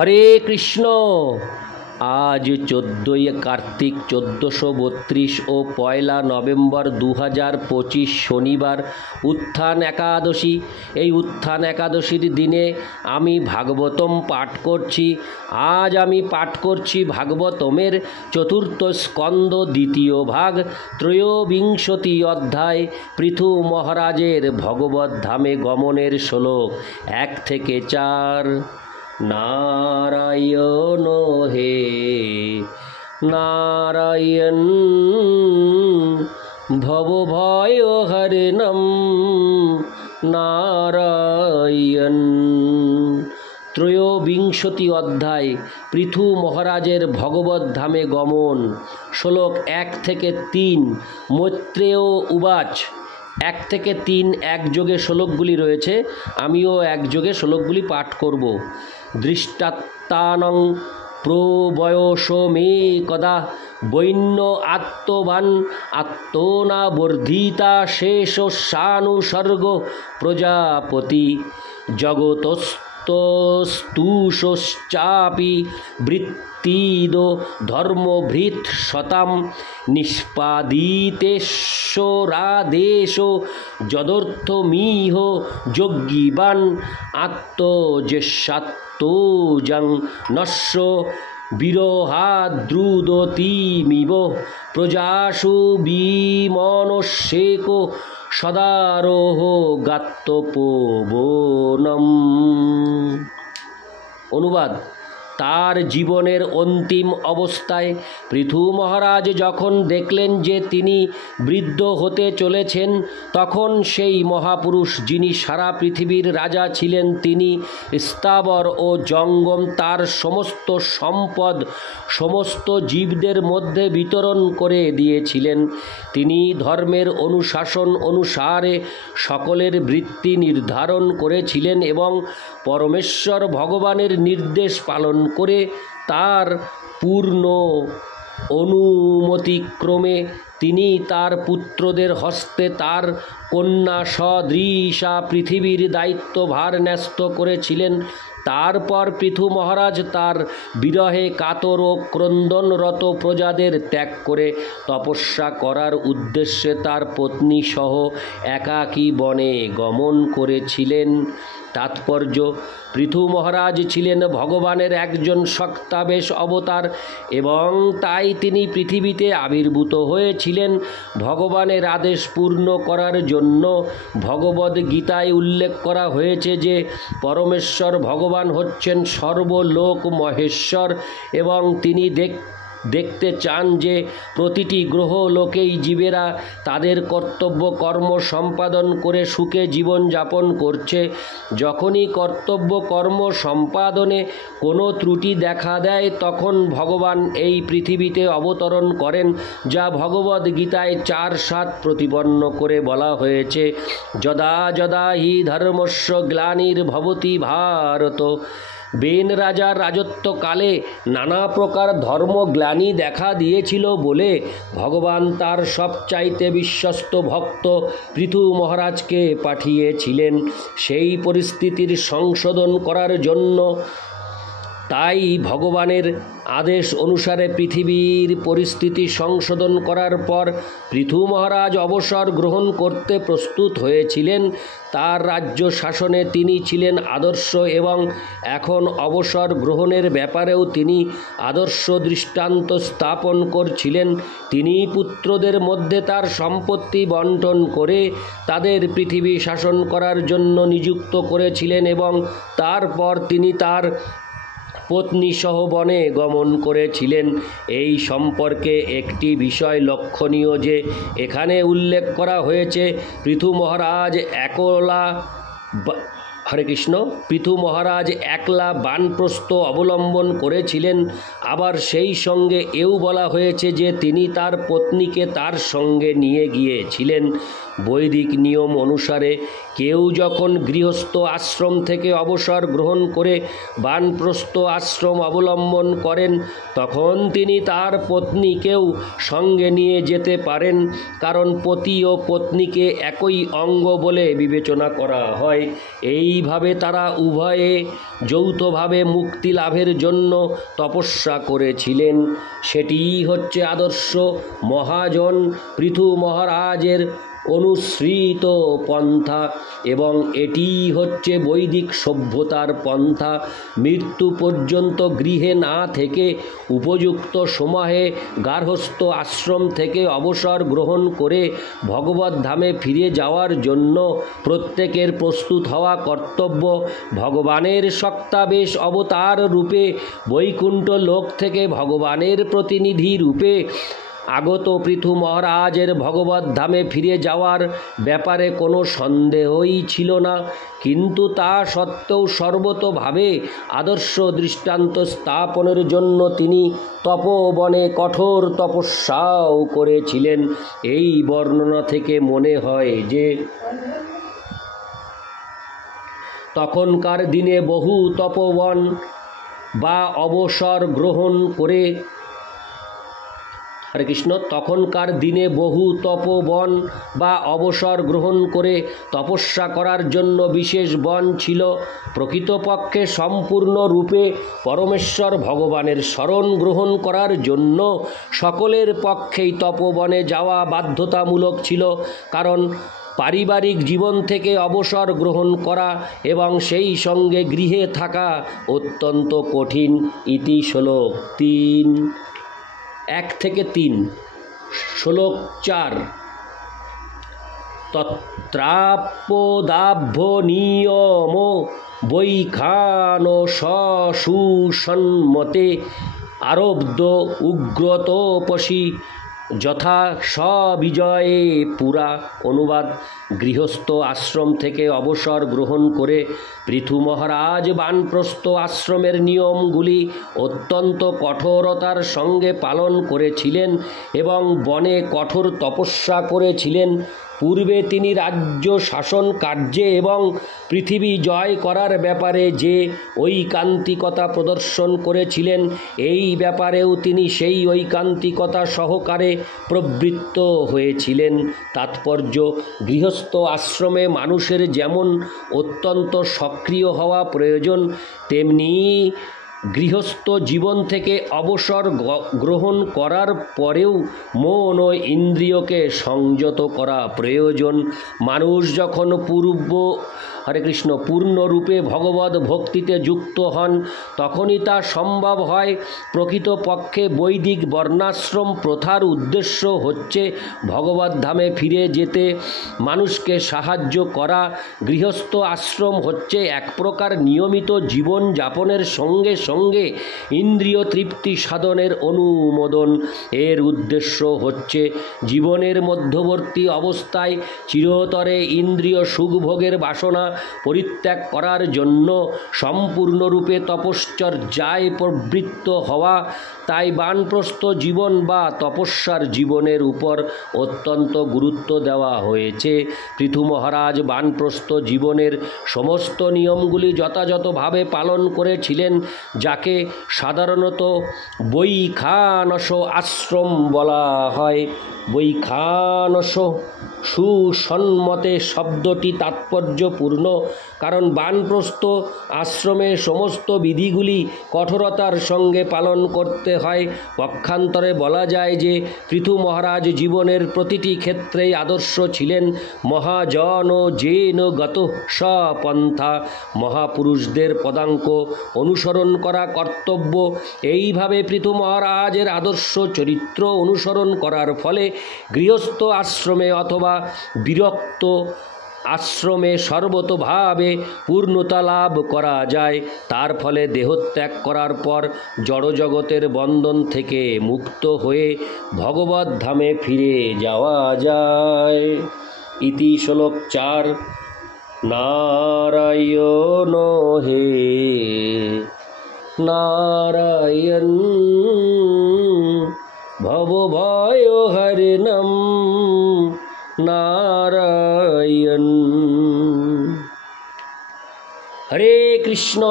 হরে কৃষ্ণ। আজ 14ই কার্তিক 1432 ও 1 নভেম্বর 2025 শনিবার উত্থান একাদশী। এই উত্থান একাদশীর দিনে আমি ভাগবতম পাঠ করছি। আজ আমি পাঠ করছি ভাগবতমের চতুর্থ স্কন্দ দ্বিতীয় ভাগ ত্রয়োবিংশতি অধ্যায় পৃথু মহারাজের ভগবত ধামে গমনের শ্লোক 1 থেকে 4। নারায়ণ হে নারায়ণ ভবভয়হরণম নারায়ণ। ত্রয়োবিংশতি অধ্যায় পৃথু মহারাজের ভগবত ধামে গমন, শ্লোক 1 থেকে 3। মৈত্রেয় উবাচ। 1 থেকে 3 একযোগে শ্লোকগুলি রয়েছে, আমিও একযোগে শ্লোকগুলি পাঠ করব। দৃষ্টাত্তানং প্রবয়স মে কদা বৈন্য আত্মবান আত্মনা বর্ধিতা শেষ সানুসর্গ প্রজাপতি জগতস্তুষশ্চাপি বৃত্তিদো ধর্মভৃৎ শতাম নিষ্পাদিতেশ্বরাদেশ যদর্থমিহ যোগ্যিবান আত্মজেষ্যাত্তজং নস্য বিরহাদ্রুদতিমিব প্রজাসু বিমনস্যেকো সদারোহ গাত্তপোবনম। অনুবাদ। তার জীবনের অন্তিম অবস্থায় পৃথু মহারাজ যখন দেখলেন যে তিনি বৃদ্ধ হতে চলেছেন, তখন সেই মহাপুরুষ যিনি সারা পৃথিবীর রাজা ছিলেন, তিনি স্থাবর ও জঙ্গম তার সমস্ত সম্পদ সমস্ত জীবদের মধ্যে বিতরণ করে দিয়েছিলেন। তিনি ধর্মের অনুশাসন অনুসারে সকলের বৃত্তি নির্ধারণ করেছিলেন এবং পরমেশ্বর ভগবানের নির্দেশ পালন করে তার পূর্ণ অনুমতিক্রমে তিনি তার পুত্রদের হস্তে তার কন্যা সদৃশা পৃথিবীর দায়িত্বভার ন্যস্ত করেছিলেন। তারপর পৃথু মহারাজ তার বিরহে কাতর ও ক্রন্দনরত প্রজাদের ত্যাগ করে তপস্যা করার উদ্দেশ্যে তার পত্নী সহ একাকী বনে গমন করেছিলেন। তাৎপর্য: পৃথু মহারাজ ছিলেন ভগবানের একজন সক্তাবেশ অবতার এবং তাই তিনি পৃথিবীতে আবির্ভূত হয়েছিলেন ভগবানের আদেশ পূর্ণ করার জন্য। ভগবদ গীতায় উল্লেখ করা হয়েছে যে পরমেশ্বর ভগবান হচ্ছেন সর্বলোক মহেশ্বর এবং তিনি দেখতে চান যে প্রতিটি গ্রহ লোকেই জীবেরা তাদের কর্তব্য কর্ম সম্পাদন করে সুখে জীবনযাপন করছে। যখনই কর্তব্য কর্ম সম্পাদনে কোনো ত্রুটি দেখা দেয়, তখন ভগবান এই পৃথিবীতে অবতরণ করেন, যা ভগবদ গীতায় 4:7 প্রতিপন্ন করে বলা হয়েছে। যদা যদা হি ধর্মস্য গ্লানির্ভবতি ভারত। বেন রাজার রাজত্বকালে নানা প্রকার ধর্মগ্লানি দেখা দিয়েছিল বলে ভগবান তার সবচাইতে বিশ্বস্ত ভক্ত পৃথু মহারাজকে পাঠিয়েছিলেন সেই পরিস্থিতির সংশোধন করার জন্য। তাই ভগবানের আদেশ অনুসারে পৃথিবীর পরিস্থিতি সংশোধন করার পর পৃথু মহারাজ অবসর গ্রহণ করতে প্রস্তুত হয়েছিলেন। তার রাজ্য শাসনে তিনি ছিলেন আদর্শ এবং এখন অবসর গ্রহণের ব্যাপারেও তিনি আদর্শ দৃষ্টান্ত স্থাপন করছিলেন। তিনি পুত্রদের মধ্যে তার সম্পত্তি বণ্টন করে তাদের পৃথিবী শাসন করার জন্য নিযুক্ত করেছিলেন এবং তারপর তিনি তার পত্নী সহ বনে গমন করেছিলেন। এই সম্পর্কে একটি বিষয় লক্ষণীয় যে এখানে উল্লেখ করা হয়েছে পৃথু মহারাজ পৃথু মহারাজ একলা বানপ্রস্থ অবলম্বন করেছিলেন। আবার সেই সঙ্গে এও বলা হয়েছে যে তিনি তার পত্নীকে তার সঙ্গে নিয়ে গিয়েছিলেন। বৈদিক নিয়ম অনুসারে কেউ যখন গৃহস্থ আশ্রম থেকে অবসর গ্রহণ করে বানপ্রস্থ আশ্রম অবলম্বন করেন, তখন তিনি তার পত্নীকেও সঙ্গে নিয়ে যেতে পারেন, কারণ পতি ও পত্নীকে একই অঙ্গ বলে বিবেচনা করা হয়। এই এইভাবে তারা উভয়ে যৌথভাবে মুক্তি লাভের জন্য তপস্যা করেছিলেন। সেটিই হচ্ছে আদর্শ মহাজন পৃথু মহারাজের অনুসৃত পন্থা, এবং এটিই হচ্ছে বৈদিক সভ্যতার পন্থা। মৃত্যু পর্যন্ত গৃহে না থেকে উপযুক্ত সময়ে গার্হস্থ্য আশ্রম থেকে অবসর গ্রহণ করে ভগবত ধামে ফিরে যাওয়ার জন্য প্রত্যেকের প্রস্তুত হওয়া কর্তব্য। ভগবানের সত্তাবেশ অবতার রূপে বৈকুণ্ঠ লোক থেকে ভগবানের প্রতিনিধি রূপে আগত পৃথু মহারাজের ভগবত ধামে ফিরে যাওয়ার ব্যাপারে কোনো সন্দেহই ছিল না, কিন্তু তা সত্ত্বেও সর্বতোভাবে আদর্শ দৃষ্টান্ত স্থাপনের জন্য তিনি তপবনে কঠোর তপস্যাও করেছিলেন। এই বর্ণনা থেকে মনে হয় যে তখনকার দিনে বহু তপবন বা অবসর গ্রহণ করে হরে কৃষ্ণ তখনকার দিনে বহু তপবন বা অবসর গ্রহণ করে তপস্যা করার জন্য বিশেষ বন ছিল। প্রকৃতপক্ষে সম্পূর্ণরূপে পরমেশ্বর ভগবানের শরণ গ্রহণ করার জন্য সকলের পক্ষেই তপবনে যাওয়া বাধ্যতামূলক ছিল, কারণ পারিবারিক জীবন থেকে অবসর গ্রহণ করা এবং সেই সঙ্গে গৃহে থাকা অত্যন্ত কঠিন। ইতি শ্লোক 1-3 শ্লোক 4 তত্রাপদাভ্য নিয়ম বৈখানসুসন্মতে আরব্ধ উগ্রতপসি যথা সবিজয়ে পুরা। অনুবাদ: গৃহস্থ আশ্রম থেকে অবসর গ্রহণ করে পৃথু মহারাজ বানপ্রস্থ আশ্রমের নিয়মগুলি অত্যন্ত কঠোরতার সঙ্গে পালন করেছিলেন এবং বনে কঠোর তপস্যা করেছিলেন। পূর্বে তিনি রাজ্য শাসন কার্যে এবং পৃথিবী জয় করার ব্যাপারে যে ঐকান্তিকতা প্রদর্শন করেছিলেন, এই ব্যাপারেও তিনি সেই ঐকান্তিকতা সহকারে প্রবৃত্ত হয়েছিলেন। তাৎপর্য: গৃহস্থ আশ্রমে মানুষের যেমন অত্যন্ত সক্রিয় হওয়া প্রয়োজন, তেমনি গৃহস্থ জীবন থেকে অবসর গ্রহণ করার পরেও মন ও ইন্দ্রিয়কে সংযত করা প্রয়োজন। মানুষ যখন পূর্ণরূপে ভগবত ভক্তিতে যুক্ত হন, তখনই তা সম্ভব হয়। প্রকৃতপক্ষে বৈদিক বর্ণাশ্রম প্রথার উদ্দেশ্য হচ্ছে ভগবত ধামে ফিরে যেতে মানুষকে সাহায্য করা। গৃহস্থ আশ্রম হচ্ছে এক প্রকার নিয়মিত জীবন যাপনের সঙ্গে সঙ্গে ইন্দ্রিয় তৃপ্তি সাধনের অনুমোদন। এর উদ্দেশ্য হচ্ছে জীবনের মধ্যবর্তী অবস্থায় চিরতরে ইন্দ্রিয় সুখভোগের বাসনা পরিত্যাগ করার জন্য সম্পূর্ণরূপে তপশ্চর্যায় প্রবৃত্ত হওয়া। তাই বানপ্রস্থ জীবন বা তপস্যার জীবনের উপর অত্যন্ত গুরুত্ব দেওয়া হয়েছে। পৃথু মহারাজ বানপ্রস্থ জীবনের সমস্ত নিয়মগুলি যথাযথভাবে পালন করেছিলেন, যাকে সাধারণত বৈখানস আশ্রম বলা হয়। বৈখানস সুসন্মতে শব্দটি তাৎপর্যপূর্ণ, কারণ বানপ্রস্থ আশ্রমে সমস্ত বিধিগুলি কঠোরতার সঙ্গে পালন করতে হয়। পক্ষান্তরে বলা যায় যে পৃথু মহারাজ জীবনের প্রতিটি ক্ষেত্রেই আদর্শ ছিলেন। মহাজন যেন গত সপন্থা, মহাপুরুষদের পদাঙ্ক অনুসরণ করা কর্তব্য। এইভাবে পৃথু মহারাজের আদর্শ চরিত্র অনুসরণ করার ফলে গৃহস্থ আশ্রমে অথবা বিরক্ত আশ্রমে সর্বতোভাবে পূর্ণতা লাভ করা যায়। তার ফলে দেহত্যাগ করার পর জড়জগতের বন্ধন থেকে মুক্ত হয়ে ভগবত ধামে ফিরে যাওয়া যায়। ইতি শ্লোক 4 নারায়ণ হে নারায়ণ ভবভয় হরিণম নারায়ণ। হরে কৃষ্ণ।